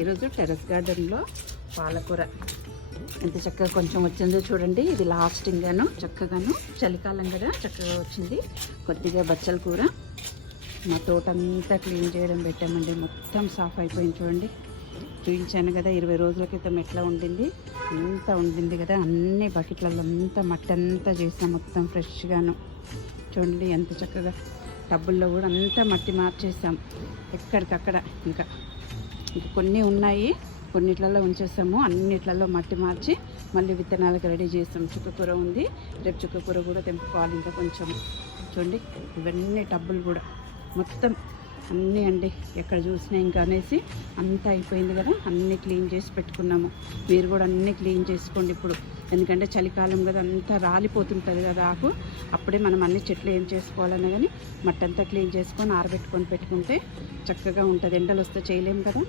ఈరోజు టెర్రస్ గార్డెన్లో పాలకూర ఎంత చక్కగా కొంచెం వచ్చిందో చూడండి. ఇది లాస్టింగ్గాను చక్కగాను చలికాలం కదా చక్కగా వచ్చింది. కొద్దిగా బచ్చల కూర మా తోటంతా క్లీన్ చేయడం పెట్టామండి. మొత్తం సాఫ్ అయిపోయింది చూడండి. చూపించాను కదా 20 రోజుల క్రితం ఎట్లా ఉండింది, అంతా ఉండింది కదా. అన్ని బకెట్లలో అంతా మట్టి అంతా చేసాం మొత్తం ఫ్రెష్గాను. చూడండి ఎంత చక్కగా. టబ్బుల్లో కూడా అంతా మట్టి మార్చేసాం ఎక్కడికక్కడ. ఇంకా కొన్ని ఉన్నాయి, కొన్నిట్లలో ఉంచేసాము, అన్నిట్లలో మట్టి మార్చి మళ్ళీ విత్తనాలకు రెడీ చేస్తాం. చుక్కకూర ఉంది, రేపు చుక్కకూర కూడా తెంపుకోవాలి ఇంకా కొంచెం. చూడండి ఇవన్నీ టబ్బులు కూడా మొత్తం అన్నీ అండి, ఎక్కడ చూసినా ఇంకా అనేసి అంతా అయిపోయింది కదా. అన్నీ క్లీన్ చేసి పెట్టుకున్నాము. మీరు కూడా అన్నీ క్లీన్ చేసుకోండి ఇప్పుడు, ఎందుకంటే చలికాలం కదా అంతా రాలిపోతుంటుంది కదా ఆకు. అప్పుడే మనం అన్ని చెట్లు ఏం చేసుకోవాలన్నా కానీ మట్టంతా క్లీన్ చేసుకొని ఆరబెట్టుకొని పెట్టుకుంటే చక్కగా ఉంటుంది. ఎండలు వస్తే చేయలేము కదా.